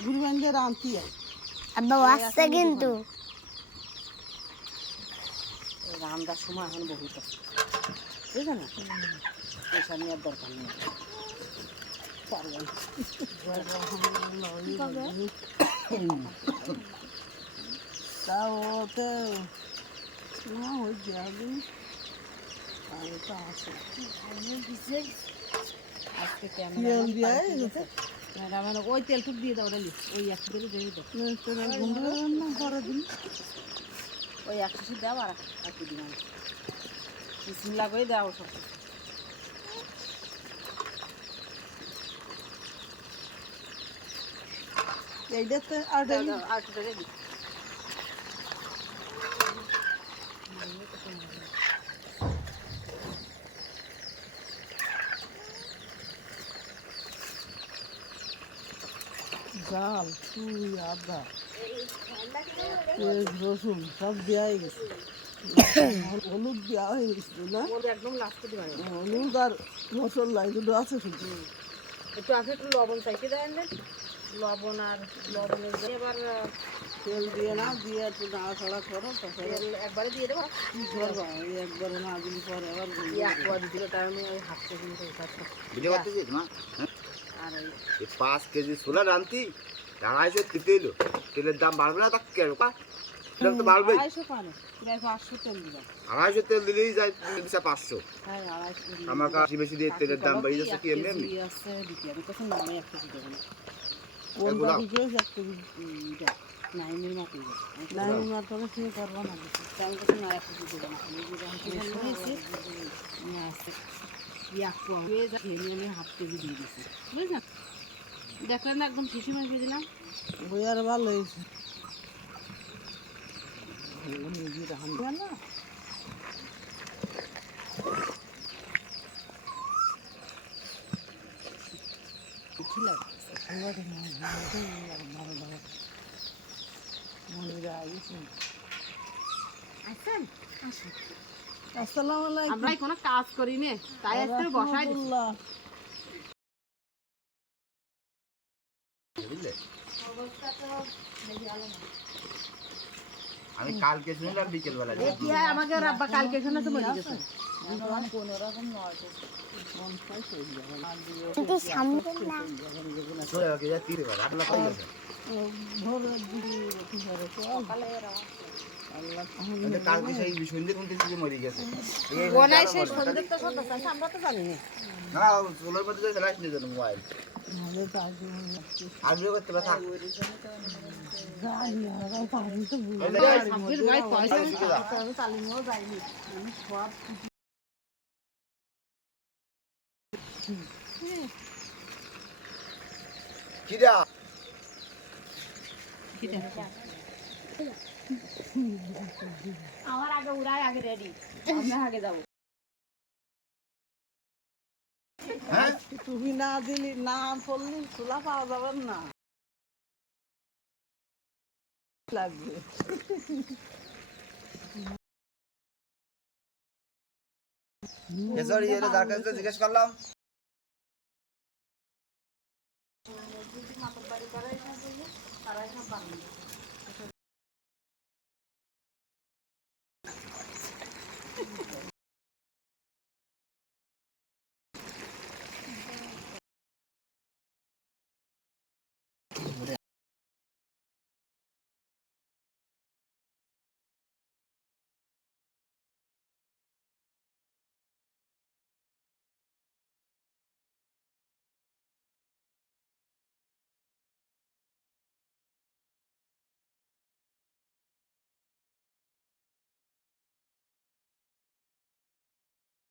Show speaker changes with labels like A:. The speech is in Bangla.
A: ঘুরি বান্ধে রাঁধতি
B: আব্বা আসছে কিন্তু।
A: রান্নার সময় এখন বহুত আছে। বুঝলে না? পয়সা নেওয়ার দরকার নেই। তাও ওতে না ওই যাবি। আমি তো আসে আজকে তেল মানে ওই তেলটুক দিয়ে দাও ডালি ওই একশো তেল দিয়ে দাও। করে দিন। ওই একশো দাও আর একটু দিন বিসমিল্লা করে দাও সব এইটাতে আর আর জাল তুই আদা পেঁয়াজ রসুন সব দেওয়াই গেছে। হলুদ দেওয়া হয়ে গেছে না?
C: একদম লাস্টে দিবেন
A: হলুদ আর মশলা এগুলো আছে শুধু।
C: একটু আগে একটু লবণ চাইতে দেন দেন লবণ আর লবণের এবার
A: তেল দিয়ে না দিয়ে একটু নাড়াচাড়া করো
C: তেল একবারে দিয়ে দেবো।
A: কি করবা? এই একবারে না দিলে পরে আবার গুঁড়ো
C: এক পর দিলে তার আমি ওই হাফটা কিন্তু
D: এই পাঁচ কেজি ছোলা রান্তি আড়াইশো তেল তেলের দাম বাড়বে না তা কেন তেল তো বাড়বেই।
C: আড়াইশো তেল
D: দিলেই যায় দিচ্ছে পাঁচশো।
C: হ্যাঁ
D: আমার কাছে বেশি দিয়ে তেলের দাম বেড়ে যাচ্ছে কি এমনি এমনি?
C: না এক পোয়া হয়ে যা নিয়ে আমি হাফ কেজি দিয়ে দিচ্ছি বুঝলেন দেখলেন না একদম শিশু মাছ দিলাম
A: বই আর ভালো হয়েছে না আইছি
C: আসেন।
A: আসসালামু আলাইকুম।
C: আমরা কোনো কাজ করি নে তাই আজকে বসাই দিচ্ছি
D: আমি কালকে শুনলাম বিকেল বেলা
C: কি হয় আমাকে রাব্বা কালকে এখানে তো মরে গেছে
B: সামনে
D: কিন্তু কালকে সেই সন্ধ্যে কোনতে দিকে মরে গেছে? এই
C: সেই সন্ধ্যে তো সন্ধ্যা চাইছে, আমরা তো জানি না
D: না সোলার মধ্যে ফেলাস নিয়ে যান মোবাইল।
A: নাহলে কাজে লাগছে
D: আমিও করতে পারতাম
A: জানি আর পারি তো বুঝি
C: সাব্বির ভাই পয়সা আমি
D: শিখে দাও।
C: আমি তালিমেও যাইনি আমি সব
D: কিরা
C: আমার আগে উড়াই আগে রেডি আমরা আগে যাব।
D: হ্যাঁ?
A: তুমি না দিলি না পড়লি চুলা পাওয়া যাবে না। লাগবে।
D: এসর যার কাছে জিজ্ঞেস করলাম।